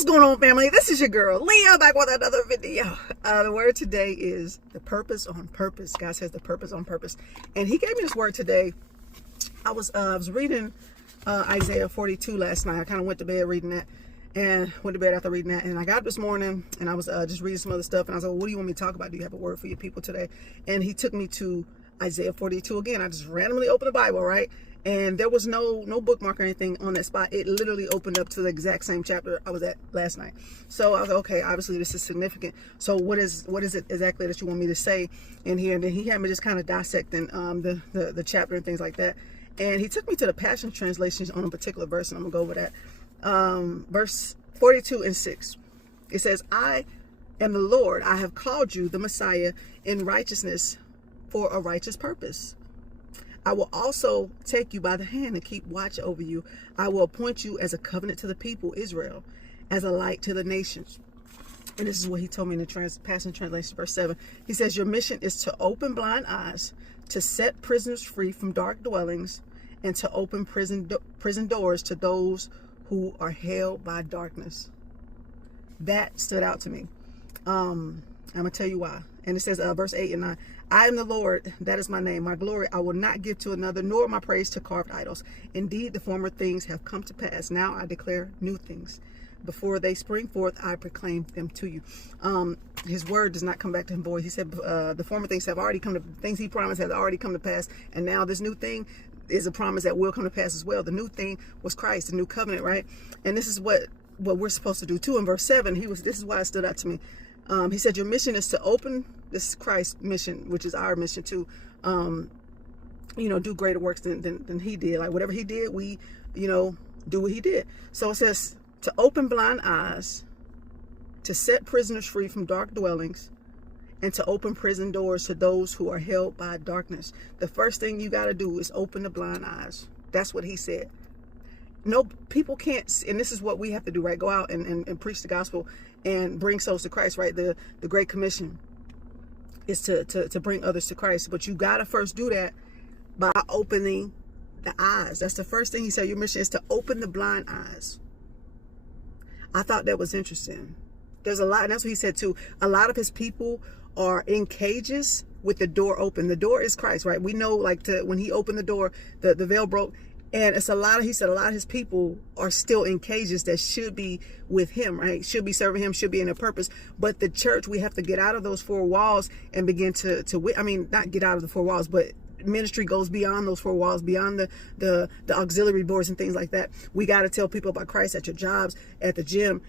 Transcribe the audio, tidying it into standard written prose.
What's going on, family? This is your girl Leah back with another video. The word today is the purpose on purpose. God says the purpose on purpose, and He gave me this word today. I was reading Isaiah 42 last night. I kind of went to bed reading that, and went to bed after reading that. And I got up this morning, and I was just reading some other stuff. And I was like, "What do you want me to talk about? Do you have a word for your people today?" And He took me to Isaiah 42 again. I just randomly opened the Bible, right? And there was no bookmark or anything on that spot. It literally opened up to the exact same chapter I was at last night. So I was like, okay, obviously this is significant. So what is it exactly that you want me to say in here? And then He had me just kind of dissecting the chapter and things like that. And He took me to the Passion Translation on a particular verse, and I'm gonna go over that. Verse 42 and 6. It says, "I am the Lord. I have called you the Messiah in righteousness for a righteous purpose. I will also take you by the hand and keep watch over you. I will appoint you as a covenant to the people, Israel, as a light to the nations." And this is what He told me in the Passion Translation, verse 7. He says, "Your mission is to open blind eyes, to set prisoners free from dark dwellings, and to open prison doors to those who are held by darkness." That stood out to me. I'm going to tell you why. And it says, verse 8 and 9, "I am the Lord, that is my name. My glory I will not give to another, nor my praise to carved idols. Indeed, the former things have come to pass. Now I declare new things. Before they spring forth, I proclaim them to you." His word does not come back to Him void. He said, the former things have already come to, things He promised have already come to pass. And now this new thing is a promise that will come to pass as well. The new thing was Christ, the new covenant, right? And this is what we're supposed to do too. In verse 7, this is why it stood out to me. He said, "Your mission is to open," this is Christ's mission, which is our mission too, do greater works than He did. Like whatever He did, we, do what He did. So it says to open blind eyes, to set prisoners free from dark dwellings, and to open prison doors to those who are held by darkness. The first thing you got to do is open the blind eyes. That's what He said. No, people can't, and this is what we have to do, right? Go out and preach the gospel and bring souls to Christ, right? The Great Commission is to bring others to Christ. But you got to first do that by opening the eyes. That's the first thing He said. Your mission is to open the blind eyes. I thought that was interesting. There's a lot, and that's what He said too. A lot of His people are in cages with the door open. The door is Christ, right? We know, when He opened the door, the veil broke. And it's He said a lot of His people are still in cages that should be with Him, right? Should be serving Him, should be in a purpose. But the church, we have to get out of those four walls and begin not get out of the four walls, but ministry goes beyond those four walls, beyond the auxiliary boards and things like that. We got to tell people about Christ at your jobs, at the gym,